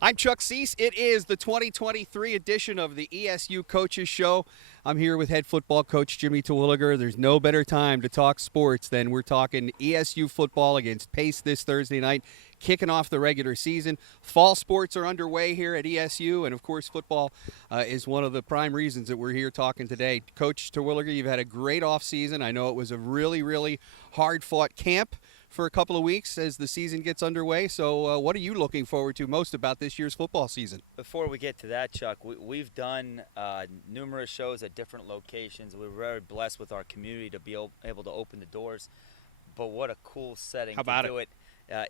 I'm Chuck Seese. It is the 2023 edition of the ESU Coaches Show. I'm here with head football coach Jimmy Terwilliger. There's no better time to talk sports than we're talking ESU football against Pace this Thursday night, kicking off the regular season. Fall sports are underway here at ESU, and of course football is one of the prime reasons that we're here talking today. Coach Terwilliger, you've had a great off season. I know it was a really, really hard-fought camp for a couple of weeks as the season gets underway. So what are you looking forward to most about this year's football season? Before we get to that, Chuck, we've done numerous shows at different locations. We're very blessed with our community to be able to open the doors. But what a cool setting to do it.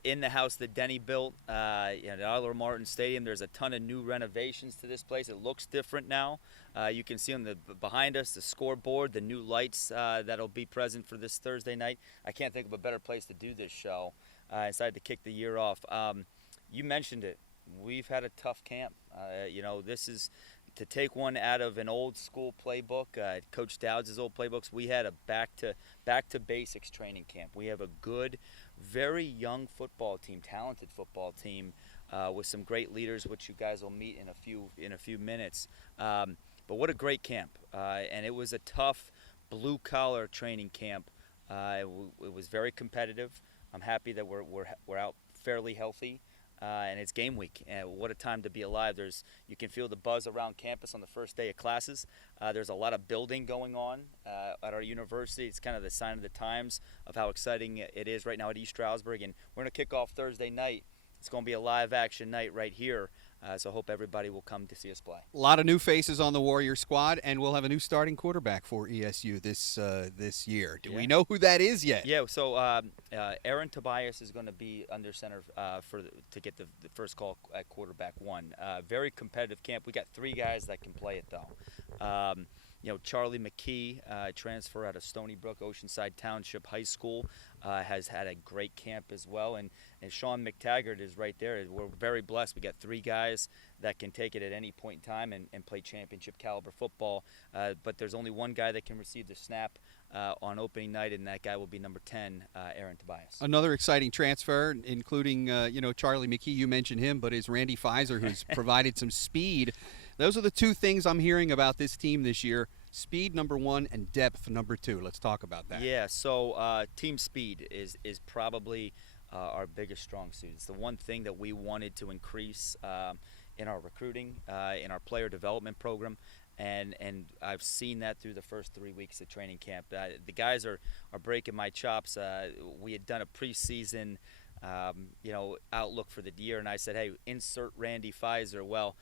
In the house that Denny built at Eiler-Martin Stadium. There's a ton of new renovations to this place. It looks different now. You can see on behind us the scoreboard, the new lights that'll be present for this Thursday night. I can't think of a better place to do this show. I decided to kick the year off. You mentioned it. We've had a tough camp. This is to take one out of an old school playbook, Coach Dowds' old playbooks. We had a back to basics training camp. We have a good, very young football team, talented football team, with some great leaders, which you guys will meet in a few minutes. But what a great camp! And it was a tough, blue-collar training camp. It was very competitive. I'm happy that we're out fairly healthy. And it's game week. And what a time to be alive. You can feel the buzz around campus on the first day of classes. There's a lot of building going on at our university. It's kind of the sign of the times of how exciting it is right now at East Stroudsburg. And we're going to kick off Thursday night. It's going to be a live action night right here. So I hope everybody will come to see us play. A lot of new faces on the Warrior squad, and we'll have a new starting quarterback for ESU this year. Do we know who that is yet? Yeah, so Aaron Tobias is going to be under center to get the first call at quarterback one. Very competitive camp. We got 3 guys that can play it, though. Charlie McKee, transfer out of Stony Brook, Oceanside Township High School, has had a great camp as well. And Sean McTaggart is right there. We're very blessed. We got 3 guys that can take it at any point in time and play championship caliber football. But there's only one guy that can receive the snap on opening night, and that guy will be number 10, Aaron Tobias. Another exciting transfer, including Charlie McKee. You mentioned him, but is Randy Pfizer, who's provided some speed. Those are the 2 things I'm hearing about this team this year. Speed, number 1, and depth, number 2. Let's talk about that. Yeah, so team speed is probably our biggest strong suit. It's the one thing that we wanted to increase in our recruiting, in our player development program. And I've seen that through the first 3 weeks of training camp. The guys are breaking my chops. We had done a preseason outlook for the year, and I said, hey, insert Randy Pfizer. Well,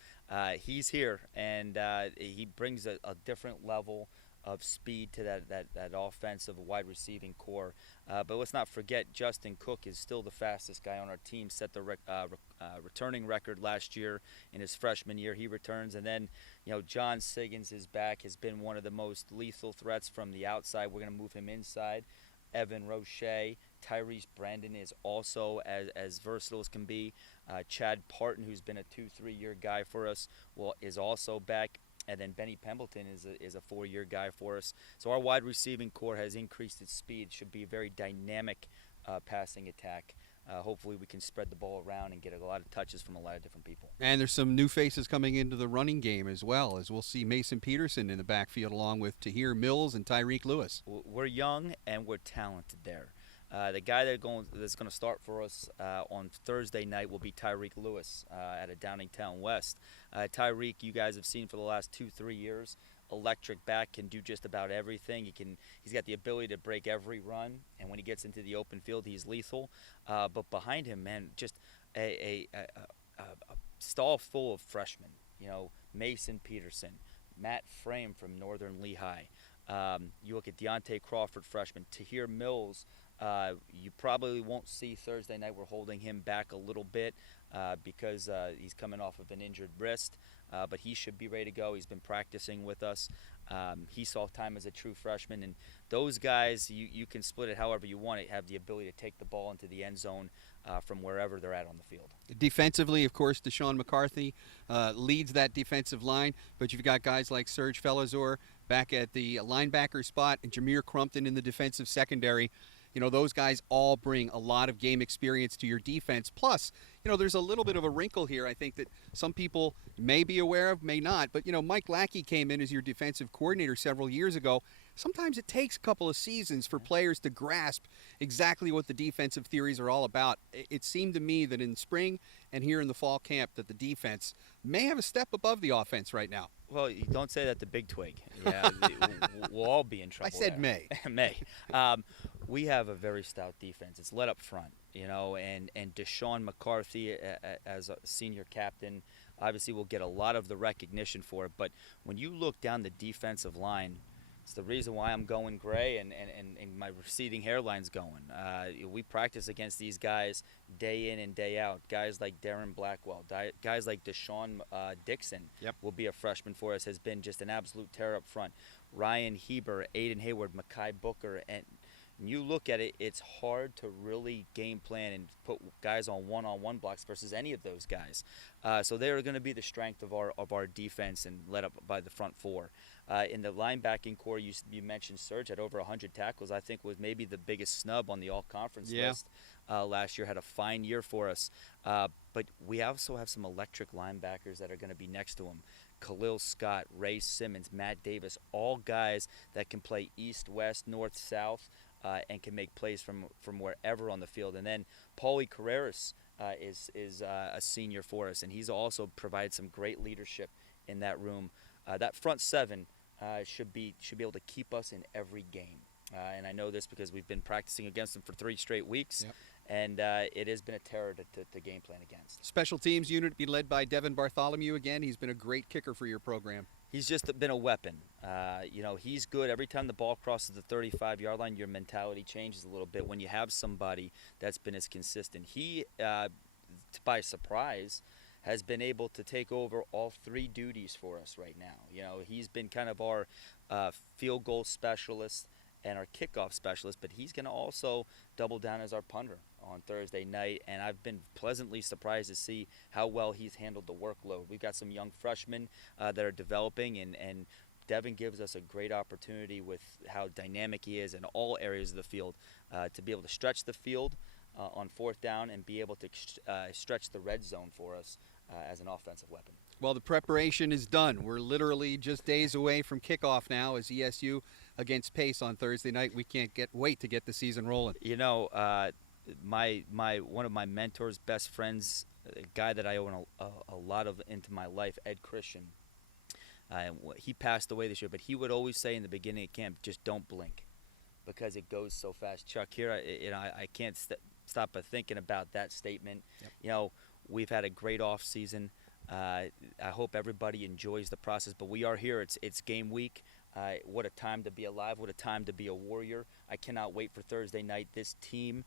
he's here, and he brings a different level of speed to that offensive wide receiving core. But let's not forget, Justin Cook is still the fastest guy on our team, set the returning record last year in his freshman year. He returns, and then John Siggins is back, has been one of the most lethal threats from the outside. We're going to move him inside. Evan Roche, Tyrese Brandon is also as versatile as can be. Chad Parton, who's been a 2-3 year guy for us, is also back. And then Benny Pembleton is a 4-year guy for us. So our wide receiving core has increased its speed. Should be a very dynamic passing attack. Hopefully we can spread the ball around and get a lot of touches from a lot of different people. And there's some new faces coming into the running game as well, as we'll see Mason Peterson in the backfield along with Tahir Mills and Tyreek Lewis. We're young and we're talented there. The guy that's going to start for us on Thursday night will be Tyreek Lewis out of Downingtown West. Tyreek, you guys have seen for the last 2-3 years. Electric back, can do just about everything. He's got the ability to break every run, and when he gets into the open field, he's lethal. But behind him, man, just a stall full of freshmen. Mason Peterson, Matt Frame from Northern Lehigh. You look at Deontay Crawford, freshman. Tahir Mills, you probably won't see Thursday night. We're holding him back a little bit because he's coming off of an injured wrist. But he should be ready to go. He's been practicing with us. He saw time as a true freshman. And those guys, you can split it however you want. Have the ability to take the ball into the end zone from wherever they're at on the field. Defensively, of course, Deshaun McCarthy leads that defensive line. But you've got guys like Serge Felazor back at the linebacker spot and Jameer Crumpton in the defensive secondary. Those guys all bring a lot of game experience to your defense. Plus, there's a little bit of a wrinkle here. I think that some people may be aware of, may not. But, Mike Lackey came in as your defensive coordinator several years ago. Sometimes it takes a couple of seasons for players to grasp exactly what the defensive theories are all about. It seemed to me that in spring and here in the fall camp that the defense may have a step above the offense right now. Well, you don't say that to Big Twig. Yeah, we'll all be in trouble. I said there. may. May. We have a very stout defense. It's led up front, and Deshaun McCarthy as a senior captain obviously will get a lot of the recognition for it. But when you look down the defensive line, it's the reason why I'm going gray and my receding hairline's going. We practice against these guys day in and day out. Guys like Darren Blackwell, guys like Deshaun Dixon will be a freshman for us, has been just an absolute terror up front. Ryan Heber, Aiden Hayward, Makai Booker, and you look at it, it's hard to really game plan and put guys on one-on-one blocks versus any of those guys. So they're going to be the strength of our defense and led up by the front four. In the linebacking core, you mentioned Serge had over 100 tackles. I think was maybe the biggest snub on the all-conference list last year. Had a fine year for us. But we also have some electric linebackers that are going to be next to him. Khalil Scott, Ray Simmons, Matt Davis, all guys that can play east, west, north, south, and can make plays from wherever on the field. And then Paulie Carreras is a senior for us, and he's also provided some great leadership in that room. That front seven should be able to keep us in every game. And I know this because we've been practicing against them for 3 straight weeks. Yep. And it has been a terror to game plan against. Special teams unit be led by Devin Bartholomew again. He's been a great kicker for your program. He's just been a weapon. He's good. Every time the ball crosses the 35-yard line, your mentality changes a little bit when you have somebody that's been as consistent. He, by surprise, has been able to take over all 3 duties for us right now. He's been kind of our field goal specialist and our kickoff specialist, but he's going to also double down as our punter on Thursday night, and I've been pleasantly surprised to see how well he's handled the workload. We've got some young freshmen that are developing, and Devin gives us a great opportunity with how dynamic he is in all areas of the field to be able to stretch the field on 4th down and be able to stretch the red zone for us as an offensive weapon. Well, the preparation is done. We're literally just days away from kickoff now as ESU against Pace on Thursday night. We can't wait to get the season rolling. One of my mentors, best friends, a guy that I owe a lot of into my life, Ed Christian. He passed away this year, but he would always say in the beginning of camp, just don't blink, because it goes so fast. Chuck, here, I can't stop but thinking about that statement. Yep. We've had a great off season. I hope everybody enjoys the process, but we are here. It's game week. What a time to be alive. What a time to be a Warrior. I cannot wait for Thursday night. This team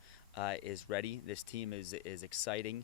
is ready. This team is exciting.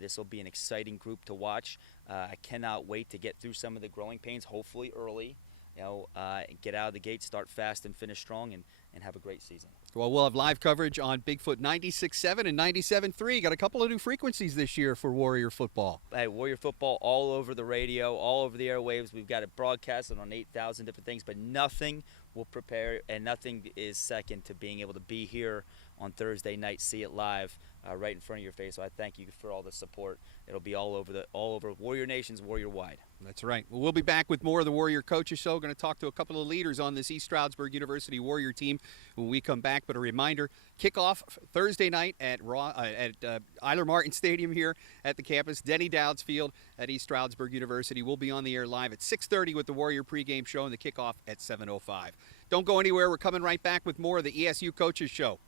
This will be an exciting group to watch. I cannot wait to get through some of the growing pains, hopefully early. Get out of the gate, start fast and finish strong, and have a great season. Well, we'll have live coverage on Bigfoot 96.7 and 97.3. Got a couple of new frequencies this year for Warrior football. Hey, Warrior football all over the radio, all over the airwaves. We've got it broadcasted on 8,000 different things, but nothing will prepare, and nothing is second to being able to be here on Thursday night, see it live right in front of your face. So I thank you for all the support. It'll be all over Warrior Nation's Warrior Wide. That's right. Well, we'll be back with more of the Warrior Coaches Show. Going to talk to a couple of leaders on this East Stroudsburg University Warrior team when we come back. But a reminder, kickoff Thursday night at Eiler-Martin Stadium here at the campus. Denny Dowds Field at East Stroudsburg University. We'll be on the air live at 6:30 with the Warrior pregame show and the kickoff at 7:05. Don't go anywhere. We're coming right back with more of the ESU Coaches Show.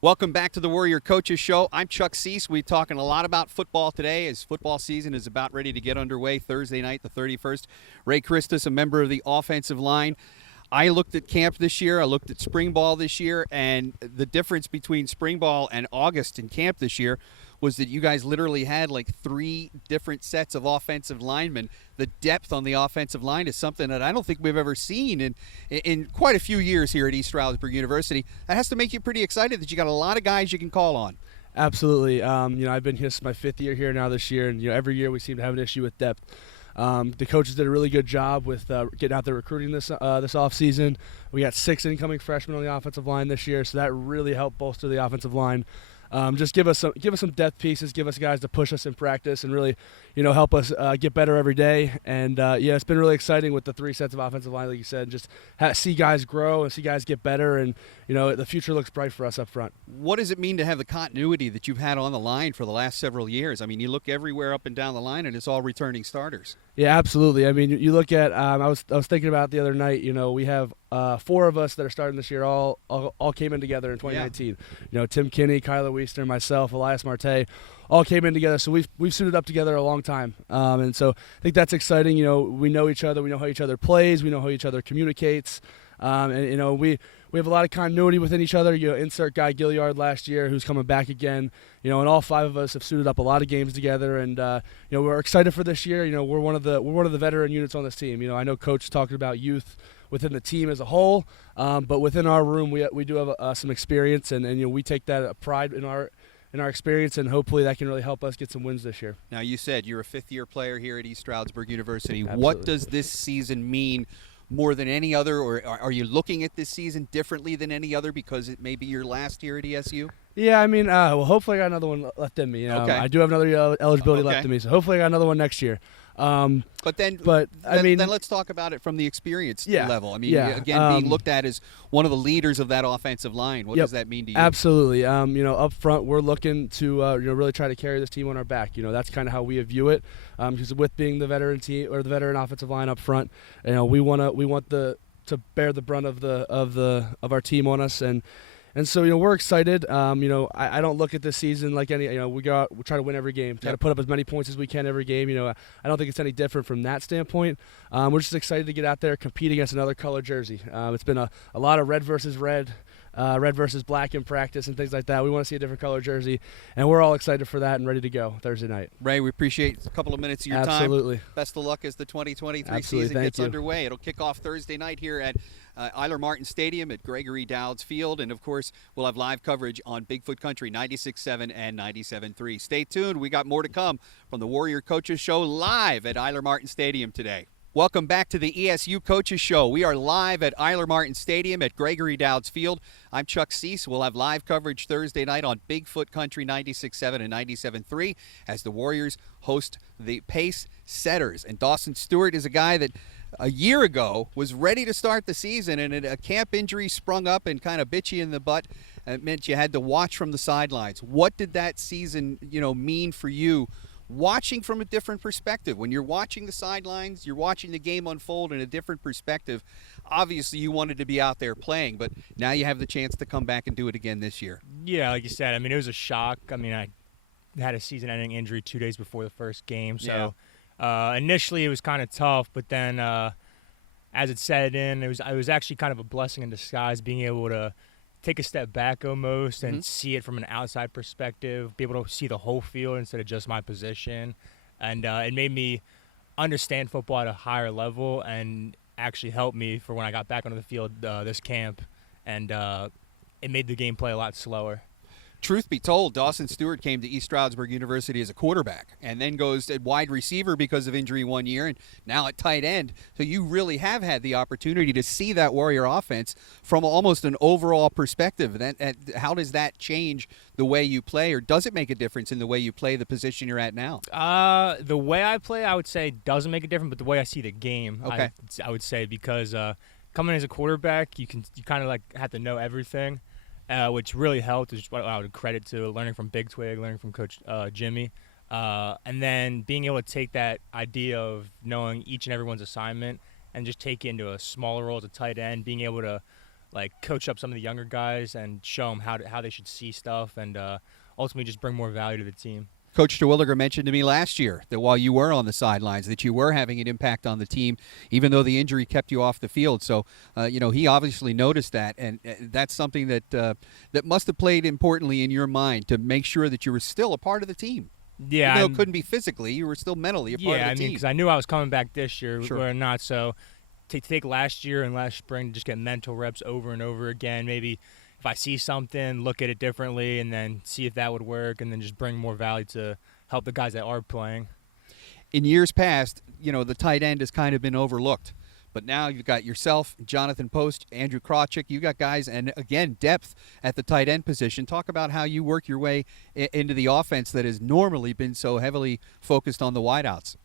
Welcome back to the Warrior Coaches Show. I'm Chuck Seese. We're talking a lot about football today as football season is about ready to get underway Thursday night, the 31st. Ray Christas, a member of the offensive line. I looked at camp this year. I looked at spring ball this year, and the difference between spring ball and August in camp this year was that you guys literally had like 3 different sets of offensive linemen. The depth on the offensive line is something that I don't think we've ever seen in quite a few years here at East Stroudsburg University. That has to make you pretty excited that you got a lot of guys you can call on. Absolutely. I've been here since my 5th year here now this year, and every year we seem to have an issue with depth. The coaches did a really good job with getting out there recruiting this offseason. We got 6 incoming freshmen on the offensive line this year, so that really helped bolster the offensive line. just give us some depth pieces, give us guys to push us in practice, and really, help us get better every day. And it's been really exciting with the 3 sets of offensive line, like you said, just see guys grow and see guys get better, and the future looks bright for us up front. What does it mean to have the continuity that you've had on the line for the last several years? I mean, you look everywhere up and down the line, and it's all returning starters. Yeah, absolutely. I mean, you look at I was thinking about it the other night. We have 4 of us that are starting this year. All came in together in 2019. Yeah. Tim Kinney, Kyler Weister, myself, Elias Marte, all came in together. So we've suited up together a long time, and so I think that's exciting. We know each other. We know how each other plays. We know how each other communicates. And we have a lot of continuity within each other. Insert Guy Gilliard last year, who's coming back again. And all 5 of us have suited up a lot of games together, and we're excited for this year. We're one of the veteran units on this team. I know Coach talked about youth within the team as a whole, but within our room, we do have some experience, and we take that pride in our experience, and hopefully that can really help us get some wins this year. Now, you said you're a 5th-year player here at East Stroudsburg University. Absolutely. What does this season mean more than any other, or are you looking at this season differently than any other because it may be your last year at ESU? Yeah, I mean, hopefully I got another one left in me. Okay. I do have another eligibility left in me, so hopefully I got another one next year. But then let's talk about it from the experience level. I mean, again, being looked at as one of the leaders of that offensive line. What does that mean to you? Absolutely. Up front, we're looking to really try to carry this team on our back. That's kind of how we view it. Because with being the veteran team or the veteran offensive line up front, we want to bear the brunt of our team on us, and so we're excited. I don't look at this season like any. We go out, we try to win every game, try to put up as many points as we can every game. I don't think it's any different from that standpoint. We're just excited to get out there, compete against another color jersey. It's been a lot of red versus red. Red versus black in practice and things like that. We want to see a different color jersey, and we're all excited for that and ready to go Thursday night. Ray, we appreciate a couple of minutes of your time. Absolutely. Best of luck as the 2023 season gets underway. It'll kick off Thursday night here at Eiler-Martin Stadium at Gregory Dowds Field, and of course we'll have live coverage on Bigfoot Country 96.7 and 97.3. Stay tuned. We got more to come from the Warriors Coaches Show live at Eiler-Martin Stadium today. Welcome back to the ESU Coaches Show. We are live at Eiler-Martin Stadium at Gregory Dowds Field. I'm Chuck Seese. We'll have live coverage Thursday night on Bigfoot Country 96.7 and 97.3 as the Warriors host the Pace Setters. And Dawson Stuart is a guy that a year ago was ready to start the season, and a camp injury sprung up and kind of bit you in the butt. It meant you had to watch from the sidelines. What did that season, mean for you? Watching from a different perspective. When you're watching the sidelines, you're watching the game unfold in a different perspective. Obviously, you wanted to be out there playing, but now you have the chance to come back and do it again this year. Yeah, like you said, I mean, it was a shock. I mean, I had a season-ending injury 2 days before the first game, so initially it was kind of tough, but then as it set in, it was actually kind of a blessing in disguise being able to take a step back almost and see it from an outside perspective, be able to see the whole field instead of just my position. And it made me understand football at a higher level and actually helped me for when I got back onto the field this camp. And it made the game play a lot slower. Truth be told, Dawson Stuart came to East Stroudsburg University as a quarterback and then goes at wide receiver because of injury 1 year and now at tight end. So you really have had the opportunity to see that Warrior offense from almost an overall perspective. How does that change the way you play, or does it make a difference in the way you play the position you're at now? The way I play, I would say, doesn't make a difference, but the way I see the game, okay. I would say, because coming as a quarterback, you kind of like have to know everything. Which really helped, is what I would credit to learning from Big Twig, learning from Coach Jimmy, and then being able to take that idea of knowing each and everyone's assignment and just take it into a smaller role as a tight end, being able to like coach up some of the younger guys and show them how they should see stuff, and ultimately just bring more value to the team. Coach Terwilliger mentioned to me last year that while you were on the sidelines, that you were having an impact on the team, even though the injury kept you off the field. So, he obviously noticed that, and that's something that must have played importantly in your mind to make sure that you were still a part of the team. Yeah, even though it couldn't be physically, you were still mentally a part of the team. Yeah, I mean, because I knew I was coming back this year, sure. or not. So, to take last year and last spring, just get mental reps over and over again, maybe. If I see something, look at it differently, and then see if that would work, and then just bring more value to help the guys that are playing. In years past, the tight end has kind of been overlooked. But now you've got yourself, Jonathan Post, Andrew Krawczyk. You've got guys, and again, depth at the tight end position. Talk about how you work your way into the offense that has normally been so heavily focused on the wideouts.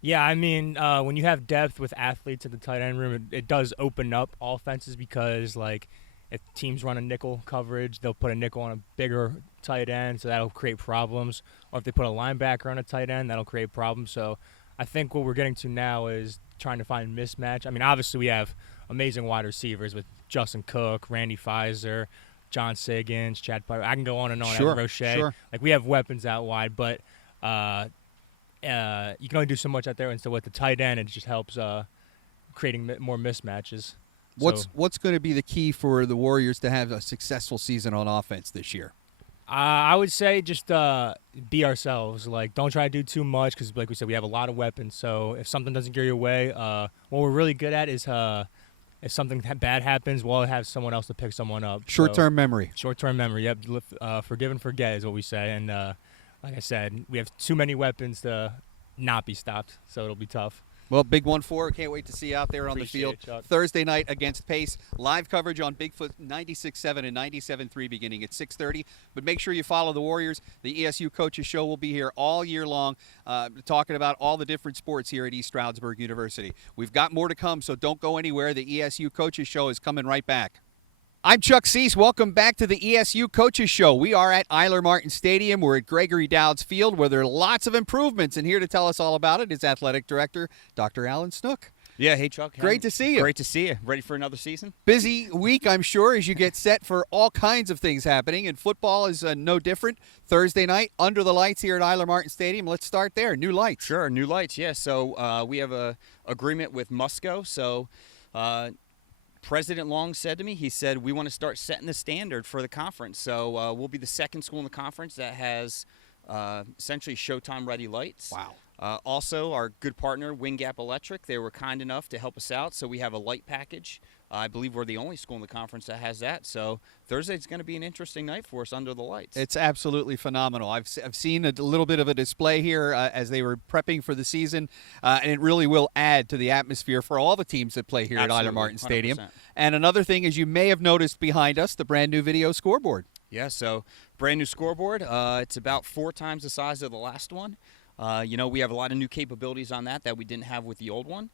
Yeah, I mean, when you have depth with athletes at the tight end room, it does open up offenses because, like, if teams run a nickel coverage, they'll put a nickel on a bigger tight end, so that'll create problems. Or if they put a linebacker on a tight end, that'll create problems. So I think what we're getting to now is trying to find mismatch. I mean, obviously we have amazing wide receivers with Justin Cook, Randy Pfizer, John Sigins, Chad Piper. I can go on and on. Sure, Roche. sure. Like, we have weapons out wide, but you can only do so much out there. And so with the tight end, it just helps creating more mismatches. What's going to be the key for the Warriors to have a successful season on offense this year? I would say just be ourselves. Like, don't try to do too much because, like we said, we have a lot of weapons. So if something doesn't go your way, what we're really good at is if something bad happens, we'll have someone else to pick someone up. Short-term memory. Short-term memory, yep. Forgive and forget is what we say. And like I said, we have too many weapons to not be stopped, so it'll be tough. Well, big 1-4. Can't wait to see you out there on the field. Appreciate it, Chuck. Thursday night against Pace. Live coverage on Bigfoot 96.7 and 97.3 beginning at 6:30. But make sure you follow the Warriors. The ESU Coaches Show will be here all year long talking about all the different sports here at East Stroudsburg University. We've got more to come, so don't go anywhere. The ESU Coaches Show is coming right back. I'm Chuck Seese. Welcome back to the ESU Coaches Show. We are at Eiler-Martin Stadium. We're at Gregory Dowd's Field, where there are lots of improvements. And here to tell us all about it is Athletic Director Dr. Alan Snook. Yeah, hey, Chuck. Great to see you. Great to see you. Ready for another season? Busy week, I'm sure, as you get set for all kinds of things happening. And football is no different. Thursday night, under the lights here at Eiler-Martin Stadium. Let's start there. New lights. Sure, new lights, yeah. So we have a agreement with Musco. So President Long said to me, he said, we want to start setting the standard for the conference. So we'll be the second school in the conference that has essentially Showtime-ready lights. Wow. Also, our good partner, Wind Gap Electric, they were kind enough to help us out. So we have a light package. I believe we're the only school in the conference that has that. So Thursday's going to be an interesting night for us under the lights. It's absolutely phenomenal. I've seen a little bit of a display here as they were prepping for the season, and it really will add to the atmosphere for all the teams that play here Absolutely, at Eiler-Martin Stadium. 100%. And another thing, as you may have noticed behind us, the brand new video scoreboard. Yeah, so brand new scoreboard. It's about 4 times the size of the last one. We have a lot of new capabilities on that we didn't have with the old one.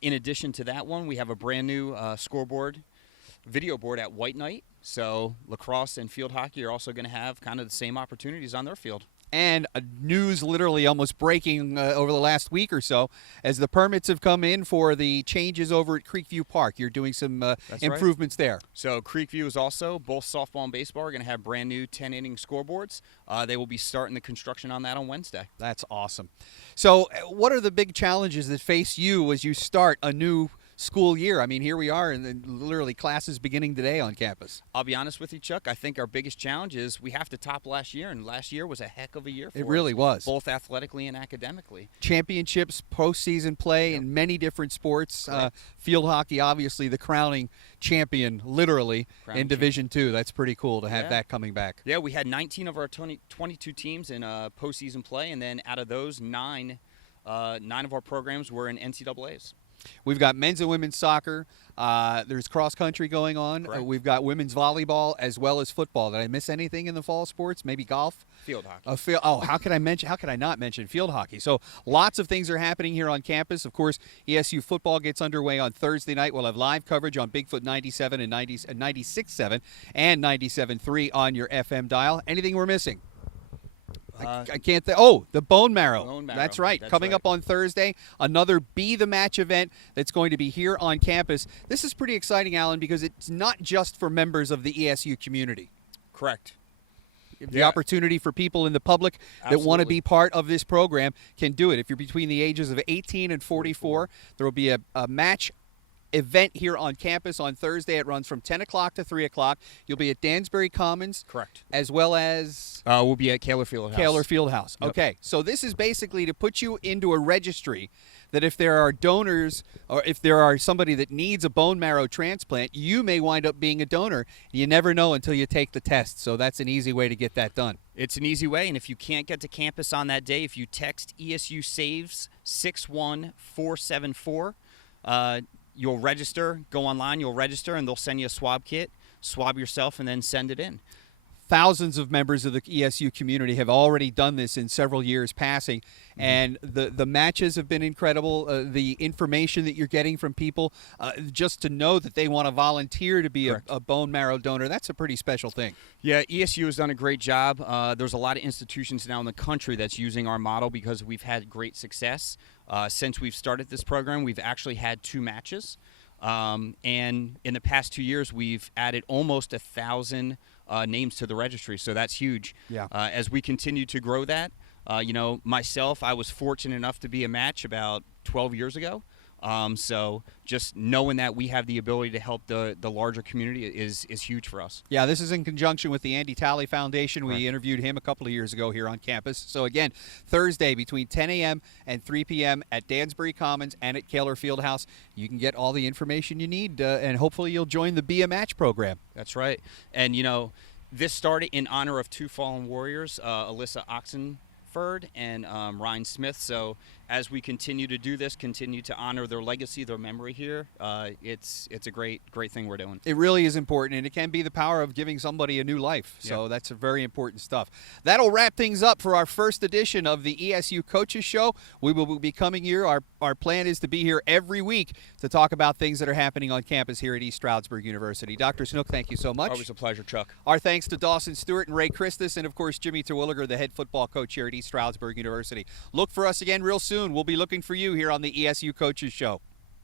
In addition to that one, we have a brand new scoreboard, video board at White Knight. So lacrosse and field hockey are also going to have kind of the same opportunities on their field. And news literally almost breaking over the last week or so as the permits have come in for the changes over at Creekview Park. You're doing some improvements there. So Creekview is also, both softball and baseball are going to have brand new 10-inning scoreboards. They will be starting the construction on that on Wednesday. That's awesome. So what are the big challenges that face you as you start a new school year? I mean, here we are, and then literally classes beginning today on campus. I'll be honest with you, Chuck. I think our biggest challenge is we have to top last year, and last year was a heck of a year for us. It really was. Both athletically and academically. Championships, postseason play in many different sports. Field hockey, obviously, the crowning champion, literally, in Division II. That's pretty cool to have that coming back. Yeah, we had 19 of our 22 teams in postseason play, and then out of those, 9 of our programs were in NCAAs. We've got men's and women's soccer. There's cross country going on. We've got women's volleyball as well as football. Did I miss anything in the fall sports? Maybe golf? Field hockey. How could I not mention field hockey? So lots of things are happening here on campus. Of course, ESU football gets underway on Thursday night. We'll have live coverage on Bigfoot 97 and 96.7 and 97.3 on your FM dial. Anything we're missing? I can't think. Oh, the bone marrow. That's right. Coming up on Thursday, another Be the Match event that's going to be here on campus. This is pretty exciting, Alan, because it's not just for members of the ESU community. Correct. The opportunity for people in the public that want to be part of this program can do it. If you're between the ages of 18 and 44, there will be a match event here on campus on Thursday. It runs from 10 o'clock to 3 o'clock. You'll be at Dansbury Commons. Correct. As well as? We'll be at Kaler Fieldhouse. Kaler Fieldhouse. Yep. Okay. So this is basically to put you into a registry that if there are donors or if there are somebody that needs a bone marrow transplant, you may wind up being a donor. You never know until you take the test. So that's an easy way to get that done. It's an easy way, and if you can't get to campus on that day, if you text ESU Saves 61474, you'll register, go online, you'll register, and they'll send you a swab kit, swab yourself, and then send it in. Thousands of members of the ESU community have already done this in several years passing, and the matches have been incredible. The information that you're getting from people, just to know that they want to volunteer to be a bone marrow donor, that's a pretty special thing. Yeah, ESU has done a great job. There's a lot of institutions now in the country that's using our model because we've had great success. Since we've started this program, we've actually had 2 matches. And in the past 2 years, we've added almost 1,000 names to the registry, so that's huge. Yeah. As we continue to grow that, myself, I was fortunate enough to be a match about 12 years ago. So just knowing that we have the ability to help the larger community is huge for us. Yeah, this is in conjunction with the Andy Talley Foundation. We interviewed him a couple of years ago here on campus. So again, Thursday between 10 a.m. and 3 p.m. at Dansbury Commons and at Kaler Fieldhouse. You can get all the information you need, and hopefully you'll join the Be a Match program. That's right. And, this started in honor of 2 fallen warriors, Alyssa Oxenford and Ryan Smith. So as we continue to do this, continue to honor their legacy, their memory here, it's a great thing we're doing. It really is important, and it can be the power of giving somebody a new life. So that's very important stuff. That'll wrap things up for our first edition of the ESU Coaches Show. We will be coming here. Our plan is to be here every week to talk about things that are happening on campus here at East Stroudsburg University. Dr. Snook, thank you so much. Always a pleasure, Chuck. Our thanks to Dawson Stuart and Ray Christas, and of course Jimmy Terwilliger, the head football coach here at East Stroudsburg University. Look for us again real soon. We'll be looking for you here on the ESU Coaches Show.